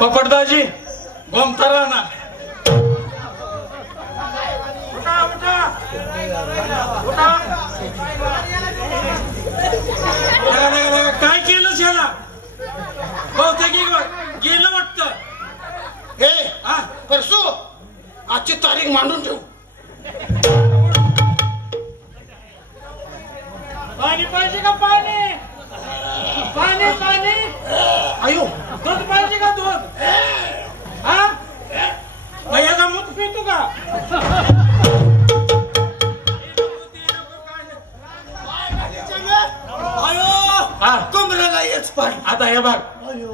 पोपटदाजी गोमतारा ना काय केलं याला बहुतेक गेलं वाटतं हे परसू आजची तारीख मांडून ठेवू पाणी पाहिजे का पाणी पाणी पाणी आयो दूध पाहिजे का दूध हा भैयाला मूत पितो का कमरेला येच पाणी आता हे बघ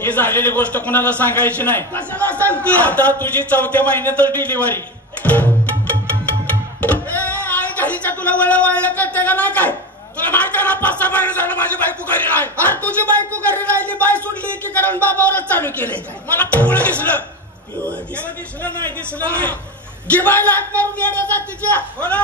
ही झालेली गोष्ट कुणाला सांगायची नाही कशाला सांगतोय आता तुझी 4थ्या महिन्यातच डिलिव्हरी आई घरीच्या तुला वळलं करते का नाही काय तुला माहिती ना 5-6 महिने झालं माझी बायको घरी नाही अरे तुझी बायको घरी राहिली बाय सोडली की कारण बाबावरच चालू केलंय मला पिवळं दिसलं दिसलं नाही गिबायला हात मारून येण्या जातीच्या हो ना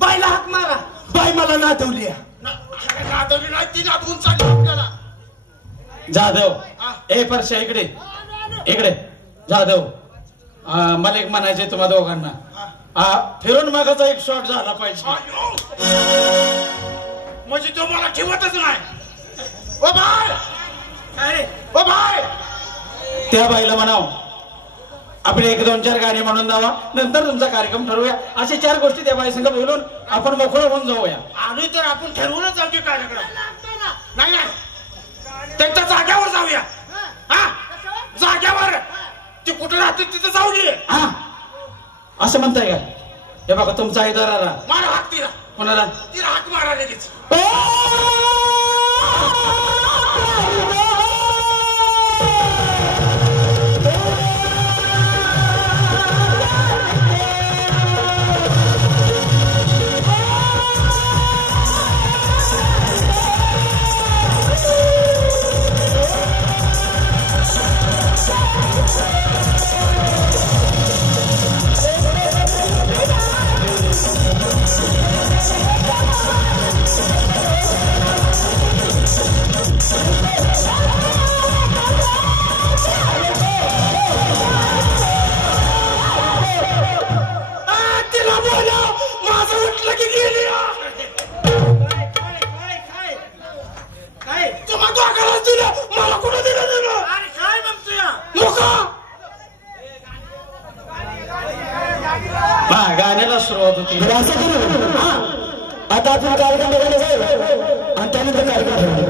बायला हाक मारा बाय मला नादवली नाही ती नादवून चालली आपल्याला जाधव ए परश्या इकडे इकडे जाधव मला एक म्हणायचंय तुम्हा दोघांना फिरून मागाचा एक शॉट झाला पाहिजे म्हणजे तो मला ठेवतच नाही ओ बाय ओ बाय त्या बाईला म्हणाव आपले 1-2-4 गाणी म्हणून द्यावा नंतर तुमचा कार्यक्रम ठरवूया अशा 4 गोष्टी त्या बाई संग बोलून आपण मोकळं होऊन जाऊया आम्ही तर आपण ठरवूनच जाऊ की कार्यक्रम नाही त्यांच्या जाग्यावर जाऊया जाग्यावर ती कुठे राहते तिथे जाऊ नये असं म्हणताय का हे बघा तुमचा इदारा मारा हाक तिला कोणाला तिला हाक मारा लगेच मला कुठं दिलं काय म्हणतोय गाण्याला सुरुवात होती आता आपण कार्यक्रम बघायला जाऊ आणि त्यानंतर कार्यक्रम